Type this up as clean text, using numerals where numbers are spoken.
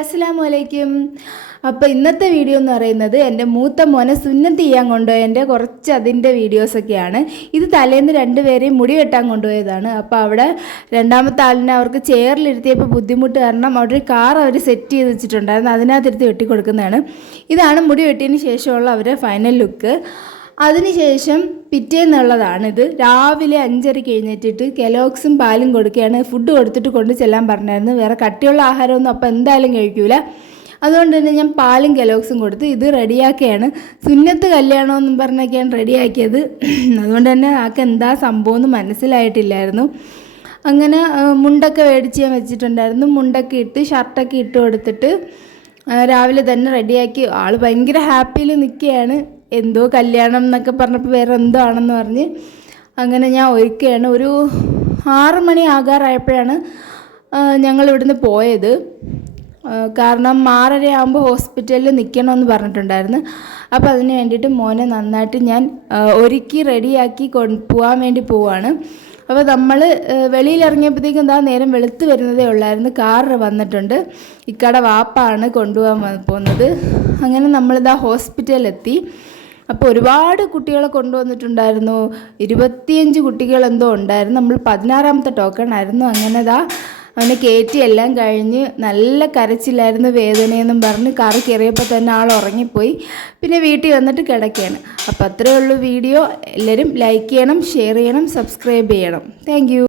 അസ്സലാമു അലൈക്കും. അപ്പോൾ ഇന്നത്തെ വീഡിയോ എന്ന് പറയുന്നത് എൻ്റെ മൂത്ത മോനെ സുന്നത്ത് ചെയ്യാൻ കൊണ്ടുപോയതിൻ്റെ കുറച്ച് അതിൻ്റെ വീഡിയോസൊക്കെയാണ്. ഇത് തലേന്ന് രണ്ടുപേരെയും മുടി വെട്ടാൻ കൊണ്ടുപോയതാണ്. അപ്പോൾ അവിടെ രണ്ടാമത്തെ ആളിനെ അവർക്ക് ചെയറിലിരുത്തിയപ്പോൾ ബുദ്ധിമുട്ട് കാരണം അവിടെ ഒരു കാർ അവർ സെറ്റ് ചെയ്ത് വെച്ചിട്ടുണ്ടായിരുന്നു. അതിനകത്തിരുത്തി വെട്ടിക്കൊടുക്കുന്നതാണ്. ഇതാണ് മുടി വെട്ടിയതിന് ശേഷമുള്ള അവരുടെ ഫൈനൽ ലുക്ക്. അതിനുശേഷം പിറ്റേന്നുള്ളതാണിത്. രാവിലെ 5:30 എഴുന്നേറ്റിട്ട് കെലോക്സും പാലും കൊടുക്കുകയാണ്. ഫുഡ് കൊടുത്തിട്ട് കൊണ്ട് ചെല്ലാൻ പറഞ്ഞായിരുന്നു. വേറെ കട്ടിയുള്ള ആഹാരമൊന്നും അപ്പോൾ എന്തായാലും കഴിക്കൂല. അതുകൊണ്ട് തന്നെ ഞാൻ പാലും കെലോക്സും കൊടുത്ത് ഇത് റെഡിയാക്കിയാണ്. സുന്നത്ത് കല്യാണമെന്നും പറഞ്ഞൊക്കെയാണ് റെഡിയാക്കിയത്. അതുകൊണ്ട് തന്നെ ആൾക്ക് എന്താ സംഭവം എന്ന് മനസ്സിലായിട്ടില്ലായിരുന്നു. അങ്ങനെ മുണ്ടൊക്കെ മേടിച്ച് ഞാൻ വെച്ചിട്ടുണ്ടായിരുന്നു. മുണ്ടൊക്കെ ഇട്ട് ഷർട്ടൊക്കെ ഇട്ട് കൊടുത്തിട്ട് രാവിലെ തന്നെ റെഡിയാക്കി. ആൾ ഭയങ്കര ഹാപ്പിയിൽ നിൽക്കുകയാണ്. എന്തോ കല്യാണം എന്നൊക്കെ പറഞ്ഞപ്പോൾ വേറെ എന്തോ ആണെന്ന് പറഞ്ഞ് അങ്ങനെ ഞാൻ ഒരുക്കുകയാണ്. ഒരു 6 മണി ആകാറായപ്പോഴാണ് ഞങ്ങൾ ഇവിടുന്ന് പോയത്. കാരണം 6:30 ആകുമ്പോൾ ഹോസ്പിറ്റലിൽ നിൽക്കണമെന്ന് പറഞ്ഞിട്ടുണ്ടായിരുന്നു. അപ്പോൾ അതിന് വേണ്ടിയിട്ട് മോനെ നന്നായിട്ട് ഞാൻ ഒരുക്കി റെഡിയാക്കി പോകാൻ വേണ്ടി പോവുകയാണ്. അപ്പോൾ നമ്മൾ വെളിയിലിറങ്ങിയപ്പോഴത്തേക്കും എന്താ നേരം വെളുത്ത് വരുന്നതേ ഉള്ളായിരുന്നു. കാർ വന്നിട്ടുണ്ട്. ഇക്കടെ വാപ്പാണ് കൊണ്ടുപോകാൻ പോകുന്നത്. അങ്ങനെ നമ്മളിതാ ഹോസ്പിറ്റലിലെത്തി. അപ്പോൾ ഒരുപാട് കുട്ടികളെ കൊണ്ടുവന്നിട്ടുണ്ടായിരുന്നു. 25 കുട്ടികൾ എന്തോ ഉണ്ടായിരുന്നു. നമ്മൾ 16ാമത്തെ ടോക്കൺ ആയിരുന്നു. അങ്ങനെ അവനെ കയറ്റി എല്ലാം കഴിഞ്ഞ് നല്ല കരച്ചിലായിരുന്നു, വേദനയെന്നും പറഞ്ഞ് കാറ് കയറിയപ്പോൾ തന്നെ ആൾ ഉറങ്ങിപ്പോയി. പിന്നെ വീട്ടിൽ വന്നിട്ട് കിടക്കുകയാണ്. അപ്പോൾ അത്രയേ ഉള്ളൂ വീഡിയോ. എല്ലാവരും ലൈക്ക് ചെയ്യണം, ഷെയർ ചെയ്യണം, സബ്സ്ക്രൈബ് ചെയ്യണം. താങ്ക്